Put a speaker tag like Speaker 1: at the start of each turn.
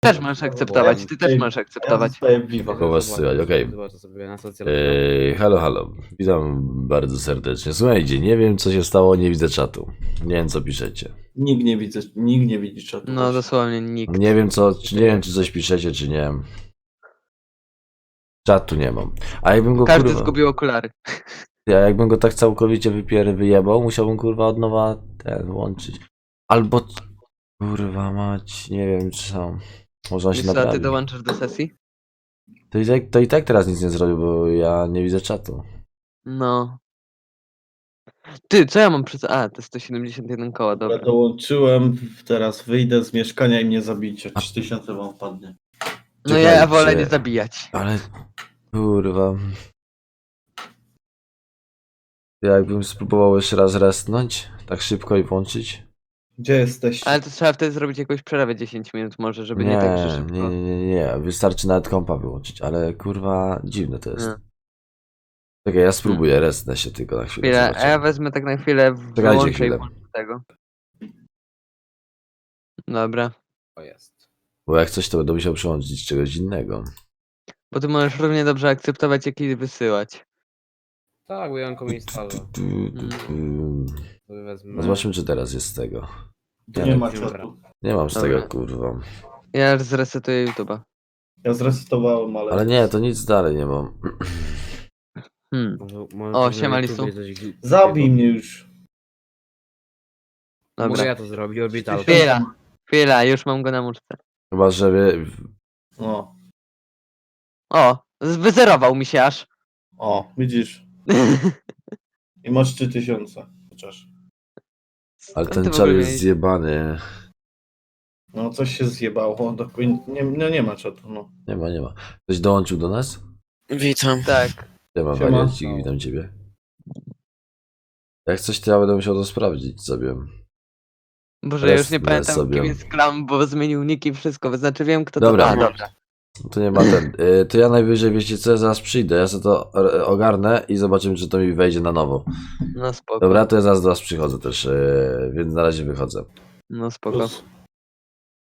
Speaker 1: też możesz akceptować, ty też możesz akceptować.
Speaker 2: zostaję w Viva.
Speaker 3: Kogo słychać, okej.
Speaker 4: Zobaczę sobie na.
Speaker 3: Eee, halo, halo. Witam bardzo serdecznie. Słuchajcie, nie wiem co się stało, nie widzę czatu. Nie wiem co piszecie.
Speaker 2: Nikt nie widzę, nikt nie widzi czatu.
Speaker 1: No dosłownie nikt.
Speaker 3: Nie wiem co, czy nie wiem czy coś piszecie, czy nie. Czatu nie mam. A jakbym go
Speaker 1: Każdy
Speaker 3: kurwa,
Speaker 1: zgubił okulary.
Speaker 3: ja jakbym go tak całkowicie wypier wyjebał, musiałbym kurwa od nowa ten włączyć. Albo kurwa mać, nie wiem czy są. Można się
Speaker 1: Wiesz co, a ty
Speaker 3: naprawić.
Speaker 1: dołączysz do sesji?
Speaker 3: To i, tak, to i tak teraz nic nie zrobił, bo ja nie widzę czatu.
Speaker 1: No. Ty, co ja mam przez... A, to 171 koła,
Speaker 2: Ja
Speaker 1: dobra.
Speaker 2: dołączyłem, teraz wyjdę z mieszkania i mnie zabicie. 3000 wam wpadnie.
Speaker 1: No ja, ja wolę nie zabijać.
Speaker 3: Ale kurwa. Jakbym spróbował jeszcze raz restnąć, tak szybko i włączyć?
Speaker 2: Gdzie jesteś?
Speaker 1: Ale to trzeba wtedy zrobić jakąś przerwę 10 minut może, żeby nie, tak, że szybko.
Speaker 3: nie, nie, nie, nie. Wystarczy nawet kompa wyłączyć, ale kurwa dziwne to jest. Czekaj, ja spróbuję, restnę się tylko na chwilę.
Speaker 1: Chwilę, a ja wezmę tak na chwilę,
Speaker 3: Czekajcie
Speaker 1: wyłączę i
Speaker 3: chwilę.
Speaker 1: włączę tego. Dobra.
Speaker 4: O jest.
Speaker 3: Bo jak coś, to będę musiał przełączyć czegoś innego.
Speaker 1: Bo ty możesz równie dobrze akceptować, jak i wysyłać.
Speaker 4: Tak, bo ja mam komunistalo.
Speaker 3: Tu, tu, tu, tu.
Speaker 4: Sobie wezmę.
Speaker 3: No Zobaczymy, czy teraz jest z tego. Nie
Speaker 2: nie ma
Speaker 4: dobra.
Speaker 2: czatu.
Speaker 3: Nie mam z
Speaker 1: Dobra.
Speaker 3: tego, kurwa.
Speaker 1: Ja już zresetuję YouTube'a.
Speaker 2: Ja zresetowałem, ale...
Speaker 3: Ale nie, to nic dalej nie mam.
Speaker 1: Hmm.
Speaker 4: Może, może
Speaker 1: O,
Speaker 4: na
Speaker 1: siema,
Speaker 4: YouTubie
Speaker 1: Lisu.
Speaker 4: coś gli-
Speaker 2: Zabij mnie już.
Speaker 4: Mogę
Speaker 1: Dobra.
Speaker 4: ja to zrobić, orbital.
Speaker 1: Chwila. Chwila, już mam go na muszce.
Speaker 3: Chyba, że wie...
Speaker 2: O,
Speaker 1: O, z- wyzerował mi się aż.
Speaker 2: o, widzisz. I masz 3000. Chociaż.
Speaker 3: Ale
Speaker 1: Skąd
Speaker 3: ten
Speaker 1: ty w
Speaker 3: czar
Speaker 1: ogóle
Speaker 3: jest
Speaker 1: miałeś-
Speaker 2: zjebany. No coś się zjebało. Dokładnie. Nie, no nie ma czatu, no.
Speaker 3: Nie ma, nie ma. Ktoś dołączył do nas?
Speaker 5: Witam.
Speaker 1: Tak.
Speaker 3: Nie ma,
Speaker 2: Siema.
Speaker 3: wariacik, witam ciebie. Jak coś, to ja będę musiał to sprawdzić sobie.
Speaker 1: Boże, ja już nie pamiętam
Speaker 3: sobie.
Speaker 1: kim jest klam, bo zmienił nick i wszystko. Znaczy wiem kto
Speaker 3: Dobra.
Speaker 1: to... A, dobra.
Speaker 3: No To nie ma ten. Y, To ja najwyżej, wiecie co, ja zaraz przyjdę, ja sobie to ogarnę i zobaczymy, czy to mi wejdzie na nowo.
Speaker 1: No spoko.
Speaker 3: Dobra, to ja zaraz do was przychodzę też, y, więc na razie wychodzę.
Speaker 1: No spoko.
Speaker 2: Plus.